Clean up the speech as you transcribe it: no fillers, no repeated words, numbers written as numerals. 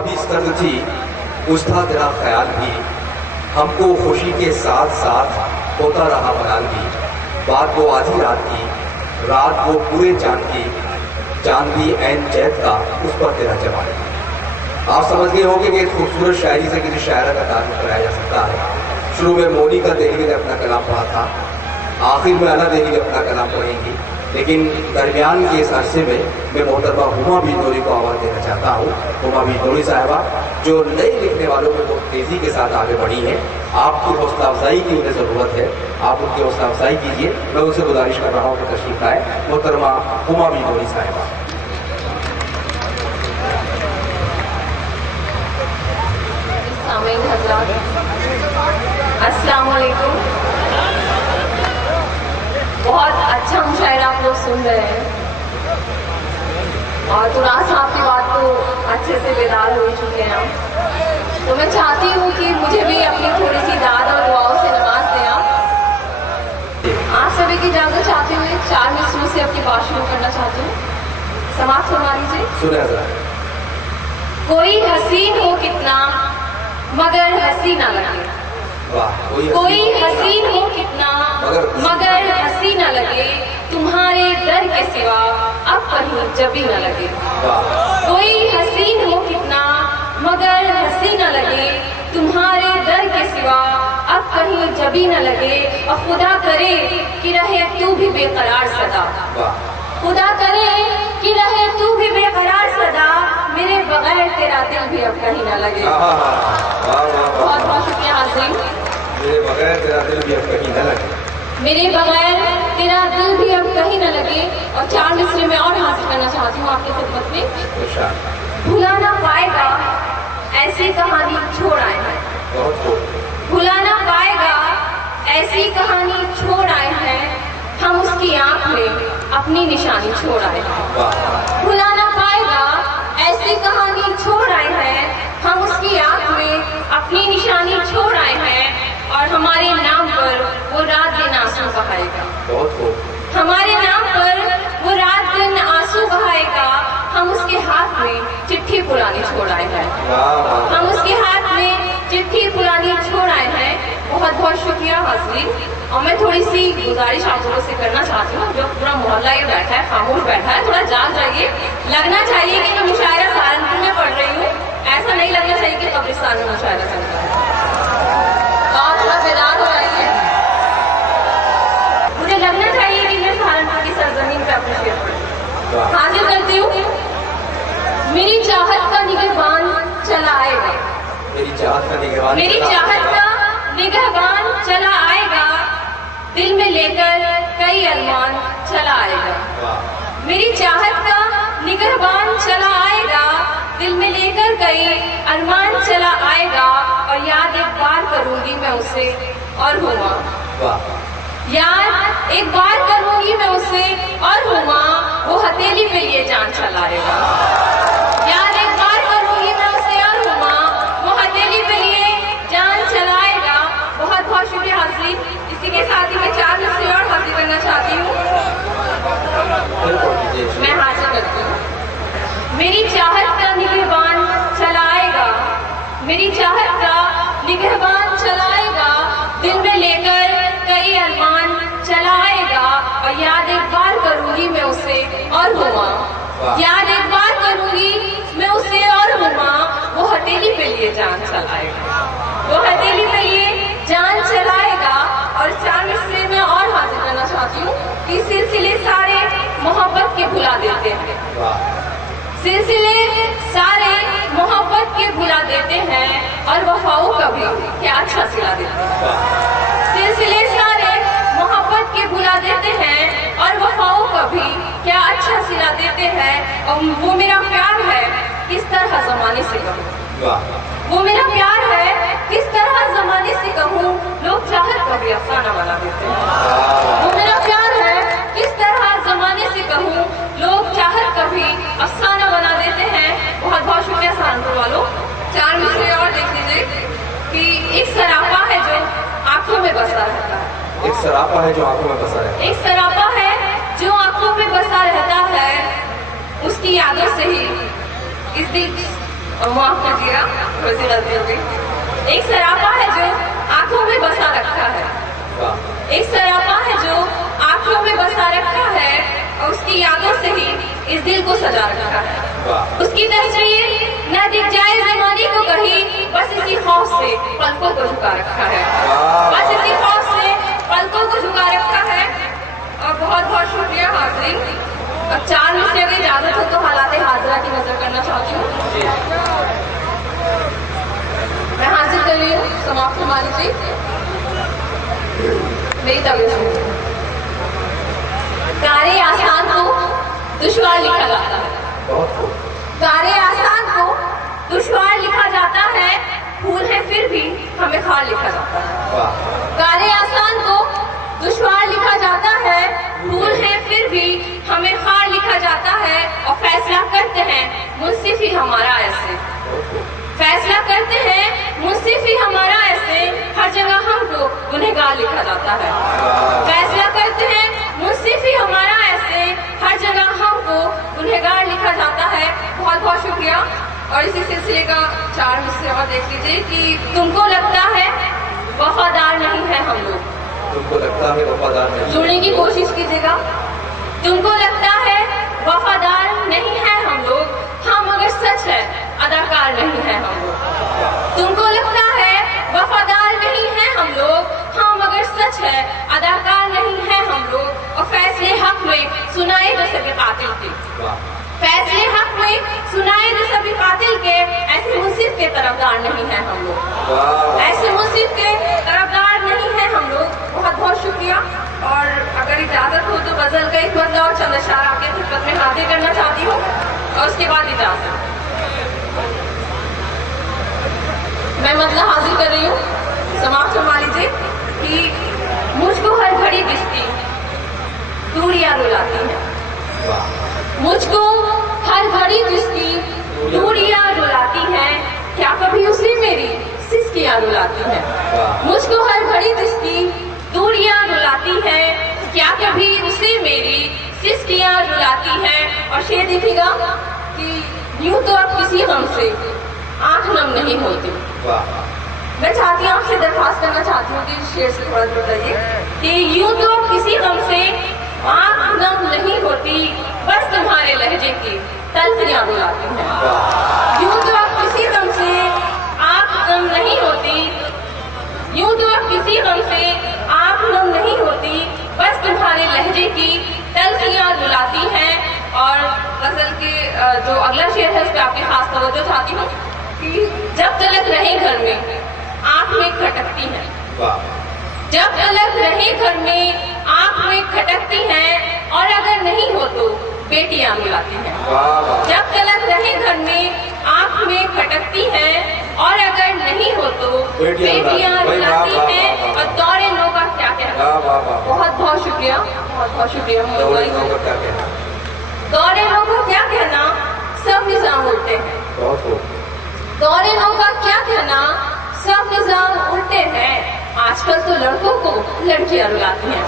गुलाबी सर्द थी, कुछ था तेरा ख्याल भी, हमको खुशी के साथ साथ होता रहा बलाल भी। बात वो आधी रात की, रात वो पूरे चांद की, चांद भी ऐन जैद का, उस पर तेरा जमाल। आप समझ गए होंगे कि खूबसूरत शायरी से किसी शायरा का तारुफ कराया जा सकता है। शुरू में मोनिका देवी ने अपना कलाम पढ़ा था, आखिर में अना देवी अपना कलाम पढ़ेंगी, लेकिन दरमियान के इस अरसे में मैं मोहतरमा हुमा बिजनौरी को आवाज़ देना चाहता हूँ। हुमा बिजनौरी साहिबा जो नए लिखने वालों में बहुत तेज़ी के साथ आगे बढ़ी हैं, आपकी हौसला अफजाई की उन्हें ज़रूरत है, आप उनकी हौसला अफजाई कीजिए। मैं उनसे गुजारिश कर रहा हूँ कि तशरीफ लाए मोहतरमा हुमा बिजनौरी साहिबा। अस्सलाम वालेकुम। बहुत अच्छा मुशायरा आप लोग सुन रहे हैं और तुराज साहब की बात तो अच्छे से बेदार हो चुके हैं हम। तो मैं चाहती हूँ कि मुझे भी अपनी थोड़ी सी दाद और दुआओं से नवाज दें आप सभी की इजाजत चाहते हुए 4 मिसरों से अपनी बात शुरू करना चाहती हूँ। समाप्त फरमा लीजिए। कोई हसीन हो कितना मगर हंसी ना लगे, कोई हसीन हो कितना मगर हंसी न लगे, तुम्हारे दर के सिवा अब कहीं जबी न लगे। कोई हसीन हो कितना मगर हंसी न लगे, तुम्हारे दर के सिवा अब कहीं जबी न लगे। और खुदा करे कि रहे तू भी बेकरार सदा, खुदा करे कि रहे तू भी बेकरार सदा, मेरे बगैर तेरा दिल भी अब कहीं न लगे। बहुत बहुत शुक्रिया हाज़रीन। मेरे बगैर तेरा दिल भी अब कहीं न लगे, मेरे बगैर तेरा दिल भी अब कहीं न लगे। और 4 मिसरे में और हासिल करना चाहती हूँ आपकी खिदमत में। भुला ना पाएगा ऐसी कहानी छोड़ आए हैं, भुला ना पाएगा ऐसी कहानी छोड़ आए हैं, हम उसकी आंख में अपनी निशानी छोड़ आए हैं। भुला ना पाएगा ऐसी कहानी छोड़ आए हैं, हम उसकी आंख में अपनी निशानी छोड़ आए हैं। और हमारे नाम पर वो रात दिन आंसू बहाएगा, हमारे नाम पर वो रात दिन आंसू बहाएगा। हम उसके हाथ में चिट्ठी पुरानी छोड़ आए हैं, हम उसके हाथ में चिट्ठी पुरानी छोड़ आए हैं। बहुत बहुत शुक्रिया हाज़रीन। और मैं थोड़ी सी गुजारिश आप लोगों से करना चाहती हूँ, जो पूरा मोहल्ला ये बैठा है, खामोश बैठा है, थोड़ा जाग जाइए। लगना चाहिए कि मैं मुशायरा सहारनपुर में पढ़ रही हूँ, ऐसा नहीं लगना चाहिए कि कब्रिस्तान में मुशायरा चल रहा है। आप थोड़ा बेदार हो जाइए। मुझे लगना चाहिए कि मैं सहारनपुर की सरजमीन पे अपने शेर पढ़ी। हाजिर करती हूँ। मेरी चाहत का निगहबान चला आएगा, मेरी चाहत का निगहबान, मेरी चाहत का निगहबान चला आएगा, दिल में लेकर कई अरमान चला आएगा। मेरी चाहत का निगहबान चला आएगा, दिल में लेकर कई अरमान चला आएगा। और याद एक बार करूंगी मैं उसे और हुआ, याद एक बार करूंगी मैं उसे और हुआ, वो हथेली पे ये जान चलाएगा। याद एक बार करूंगी मैं उसे और हुआ, वो हथेली पे ये जान चलाएगा। बहुत बहुत शुक्रिया हाज़रीन। इसी के साथ ही मैं 4 मिसरे और हासिल करना चाहती हूँ। मैं हासिल करती हूँ। मेरी चाहत का निगहबान चलाएगा, मेरी चाहत का निगहबान चलाएगा, दिल में लेकर कई अरमान चलाएगा। और याद एक बार करूंगी मैं उसे और हुआ, याद एक बार करूंगी मैं उसे और हुआ, वो हथेली पे लिए जान चलाएगा, वो हथेली पे लिए जान चलाएगा। और 4 मिसरे में और हासिल करना चाहती हूँ कि सिलसिले सारे मोहब्बत के भुला देते हैं, सिलसिले सारे मोहब्बत के भुला देते हैं, और वफाओं का भी क्या अच्छा सिला देते हैं। सिलसिले सारे मोहब्बत के भुला देते हैं, और वफाओं का भी क्या अच्छा सिला देते हैं। और वो मेरा प्यार है किस तरह जमाने से कहूँ, वो मेरा प्यार है किस तरह जमाने से कहूँ, लोग चाहत का भी अफसाना बना देते हैं। वो मेरा प्यार है किस तरह जमाने से कहूँ, लोग चाहत का भी अफसाना बना देते हैं। बहुत बहुत शुक्रिया सहारनपुर वालों। 4 मिसरे और देख लीजिए कि एक सरापा है जो आंखों में बसा रहता है, एक सरापा है जो आंखों में बसा रहता है, एक सरापा है जो आंखों में बसा रहता है, उसकी यादों से ही इस दिल माफ कीजिएगा, थोड़ी सी गलती हो गई। एक सरापा है जो आंखों में बसा रखा है, वाह एक सरापा है जो आंखों में बसा रखा है और उसकी यादों से ही इस दिल को सजा रखा है। वाह उसकी तस्वीर न दिख जाए जमाने को कहीं, बस इसी खौफ से पलकों को झुका रखा है, बस इसी खौफ से पलकों को झुका रखा है। और बहुत बहुत शुक्रिया हाजिरीन। अब 4 मिनट से अगर इजाजत हो तो हालात हाजरा की नजर करना चाहती हूँ। जी मैं हाजिर कर रही हूँ, समाप्त फरमा लीजिए मेरी तबीयत सुनिए। कार्य आसान को दुश्वार लिखा जाता है, बहुत खूब कार्य आसान को दुश्वार लिखा जाता है, फूल है फिर भी हमें खार लिखा जाता है। वाह कार्य आसान को दुश्वार लिखा जाता है, फूल है फिर भी हमें खार लिखा जाता है। और फैसला करते हैं मुंसिफ ही हमारा ऐसे, बहुत खूब फैसला करते हैं मुंसिफ ही हमारा ऐसे, हर जगह हमको गुनहगार लिखा जाता है। फैसला करते हैं मुंसिफ ही हमारा ऐसे, हर जगह हमको गुनहगार लिखा जाता है। बहुत बहुत शुक्रिया। और इसी सिलसिले का 4 मिसरे और देख लीजिए कि तुमको लगता है वफादार नहीं है हम लोग, तुमको लगता है वफादार नहीं, जुड़ने की कोशिश कीजिएगा। तुमको लगता है वफादार नहीं है हम लोग, हाँ मगर सच है अदाकार नहीं है हम लोग। तुमको लगता है वफादार नहीं है हम लोग, हाँ मगर सच है अदाकार नहीं है हम लोग। और फैसले हक में सुनाए जो सभी कातिल के, वाह फैसले हक में सुनाए जो सभी कातिल के, ऐसे मुंसिफ के तरफदार नहीं है हम लोग, वाह ऐसे मुंसिफ के तरफदार नहीं है हम लोग। बहुत बहुत शुक्रिया। और अगर इजाजत हो तो गजल का एक मतलब और चंद अशार आपके खिदमत में हाजिर करना चाहती हूँ और उसके बाद इजाजत। मैं मतलब हाजिर कर रही हूँ, समाप्त फरमा लीजिए कि मुझको हर घड़ी दिखती दूरियां रुलाती हैं, वाह मुझको हर घड़ी जिसकी दूरियां रुलाती हैं, क्या कभी उसे मेरी सिसकियां रुलाती हैं। वाह मुझको हर घड़ी जिसकी दूरियां रुलाती हैं, क्या कभी उसे मेरी सिसकियां रुलाती हैं। और शेर देखिएगा कि यूं तो अब किसी गम से आंख नम नहीं होती। वाह मैं चाहती हूँ, आपसे दरख्वास्त करना चाहती हूँ कि इस शेर से थोड़ा बताइए कि यूं तो अब किसी गम से आंख नम नहीं होती, बस तुम्हारे लहजे की तलखियां बुलाती हैं। यूं तो अब किसी गम से आंख नम नहीं होती, यूं तो अब किसी गम से आंख नम नहीं होती, बस तुम्हारे लहजे की तलखियां बुलाती हैं। और गजल के जो अगला शेर है उस पर आपकी खास तवज्जो चाहती हूँ कि जब तलक रहे घर में आंख में खटकती है, वाह जब तलक रहे घर में आंख में खटकती हैं, और अगर नहीं हो तो बेटियां बुलाती हैं। वाह जब तलक रहे घर में आंख में खटकती हैं, और अगर नहीं हो तो बेटियां बुलाती हैं। और दौरे नो का क्या कहना। वाह वाह वाह बहुत बहुत शुक्रिया, बहुत बहुत शुक्रिया। दौड़े नो का क्या कहना, दौरे नो का क्या कहना, सब निजाम उल्टे हैं। बहुत खूब दौरे नो का क्या कहना, सब निजाम उल्टे हैं। आजकल तो लड़कों को लड़कियां रुलाती हैं।